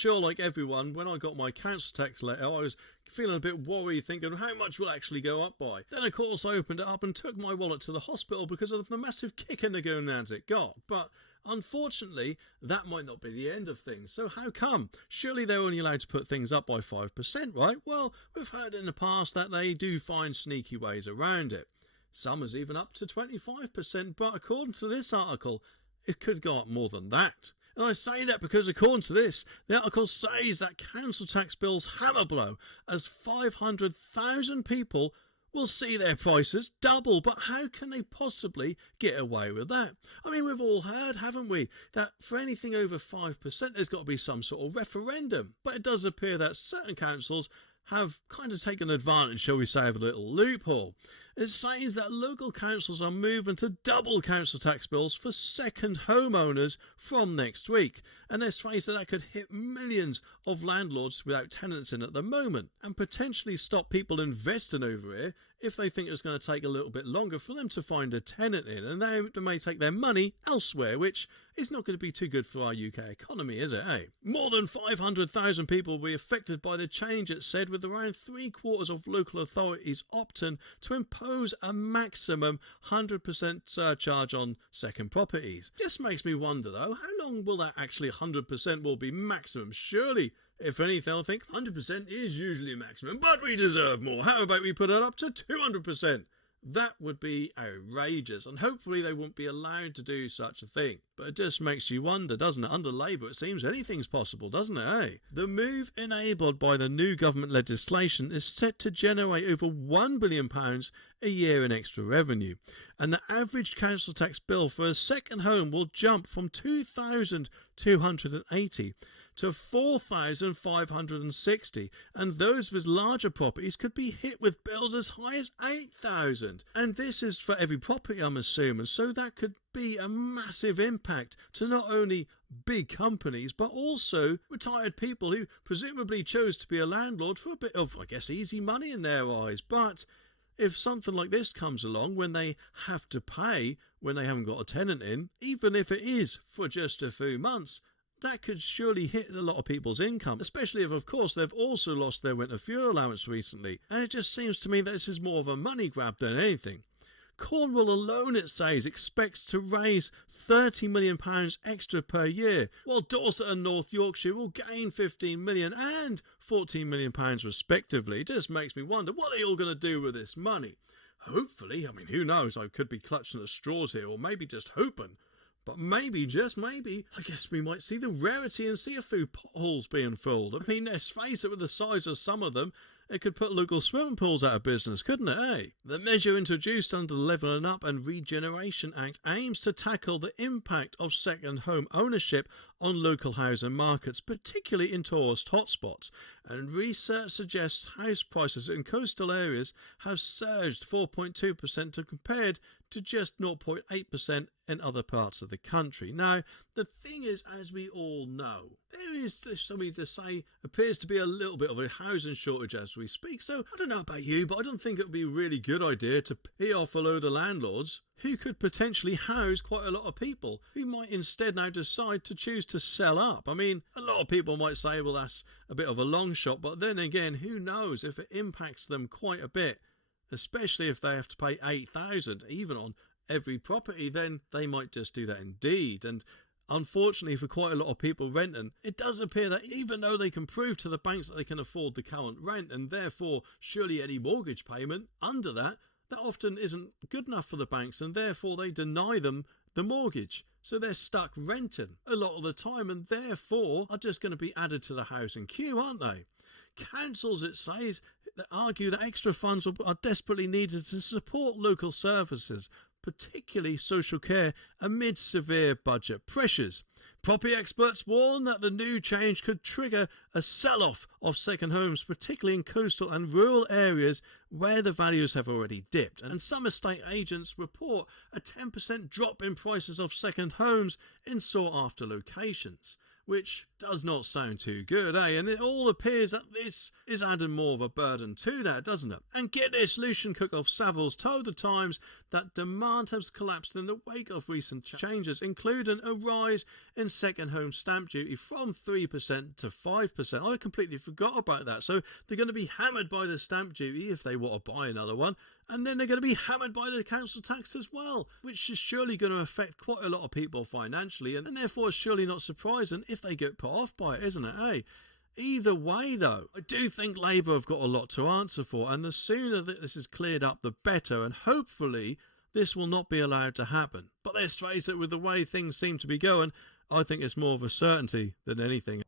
sure, like everyone, when I got my council tax letter, I was feeling a bit worried, thinking how much will actually go up by. Then, of course, I opened it up and took my wallet to the hospital because of the massive kick in the gonads it got. But unfortunately, that might not be the end of things. So how come? Surely they're only allowed to put things up by 5%, right? Well, we've heard in the past that they do find sneaky ways around it. Some is even up to 25%, but according to this article, it could go up more than that. And I say that because according to this, the article says that council tax bills hammer blow as 500,000 people will see their prices double. But how can they possibly get away with that? I mean, we've all heard, haven't we, that for anything over 5% there's got to be some sort of referendum. But it does appear that certain councils have kind of taken advantage, shall we say, of a little loophole. It says that local councils are moving to double council tax bills for second homeowners from next week. And let's face it, that could hit millions of landlords without tenants in at the moment and potentially stop people investing over here if they think it's going to take a little bit longer for them to find a tenant in, and they may take their money elsewhere, which is not going to be too good for our UK economy, is it, eh? More than 500,000 people will be affected by the change, it said, with around 3/4 of local authorities opting to impose a maximum 100% surcharge on second properties. Just makes me wonder, though, how long will that actually 100% will be maximum? Surely, if anything, I think 100% is usually a maximum, but we deserve more. How about we put it up to 200%? That would be outrageous, and hopefully they won't be allowed to do such a thing. But it just makes you wonder, doesn't it? Under Labour, it seems anything's possible, doesn't it, eh? The move enabled by the new government legislation is set to generate over £1 billion a year in extra revenue. And the average council tax bill for a second home will jump from £2,280 to £4,560, and those with larger properties could be hit with bills as high as £8,000. And this is for every property, I'm assuming, so that could be a massive impact to not only big companies but also retired people who presumably chose to be a landlord for a bit of, I guess, easy money in their eyes. But if something like this comes along when they have to pay when they haven't got a tenant in, even if it is for just a few months, that could surely hit a lot of people's income, especially if, of course, they've also lost their winter fuel allowance recently. And it just seems to me that this is more of a money grab than anything. Cornwall alone, it says, expects to raise £30 million extra per year, while Dorset and North Yorkshire will gain £15 million and £14 million respectively. It just makes me wonder, what are they all going to do with this money? Hopefully, I mean, who knows, I could be clutching at straws here, or maybe just hoping. But maybe, just maybe, I guess we might see the rarity and see a few potholes being filled. I mean, let's face it, with the size of some of them, it could put local swimming pools out of business, couldn't it, eh? The measure introduced under the Levelling Up and Regeneration Act aims to tackle the impact of second home ownership on local housing markets, particularly in tourist hotspots. And research suggests house prices in coastal areas have surged 4.2% compared to just 0.8% in other parts of the country. Now, the thing is, as we all know, there is something to say appears to be a little bit of a housing shortage as we speak. So I don't know about you, but I don't think it would be a really good idea to pay off a load of landlords who could potentially house quite a lot of people who might instead now decide to choose to sell up. I mean, a lot of people might say, well, that's a bit of a long shot, but then again, who knows if it impacts them quite a bit, especially if they have to pay $8,000 even on every property, then they might just do that indeed. And unfortunately for quite a lot of people renting, it does appear that even though they can prove to the banks that they can afford the current rent and therefore surely any mortgage payment under that, that often isn't good enough for the banks, and therefore they deny them the mortgage. So they're stuck renting a lot of the time and therefore are just going to be added to the housing queue, aren't they? Councils, it says, that argue that extra funds are desperately needed to support local services, particularly social care, amid severe budget pressures. Property experts warn that the new change could trigger a sell-off of second homes, particularly in coastal and rural areas where the values have already dipped. And some estate agents report a 10% drop in prices of second homes in sought-after locations, which does not sound too good, eh? And it all appears that this is adding more of a burden to that, doesn't it? And get this, Lucian Cook of Savills told the Times that demand has collapsed in the wake of recent changes, including a rise in second home stamp duty from 3% to 5%. I completely forgot about that. So they're going to be hammered by the stamp duty if they want to buy another one. And then they're going to be hammered by the council tax as well, which is surely going to affect quite a lot of people financially, and therefore it's surely not surprising if they get put off by it, isn't it? Hey, either way, though, I do think Labour have got a lot to answer for, and the sooner that this is cleared up, the better, and hopefully this will not be allowed to happen. But let's face it, with the way things seem to be going, I think it's more of a certainty than anything.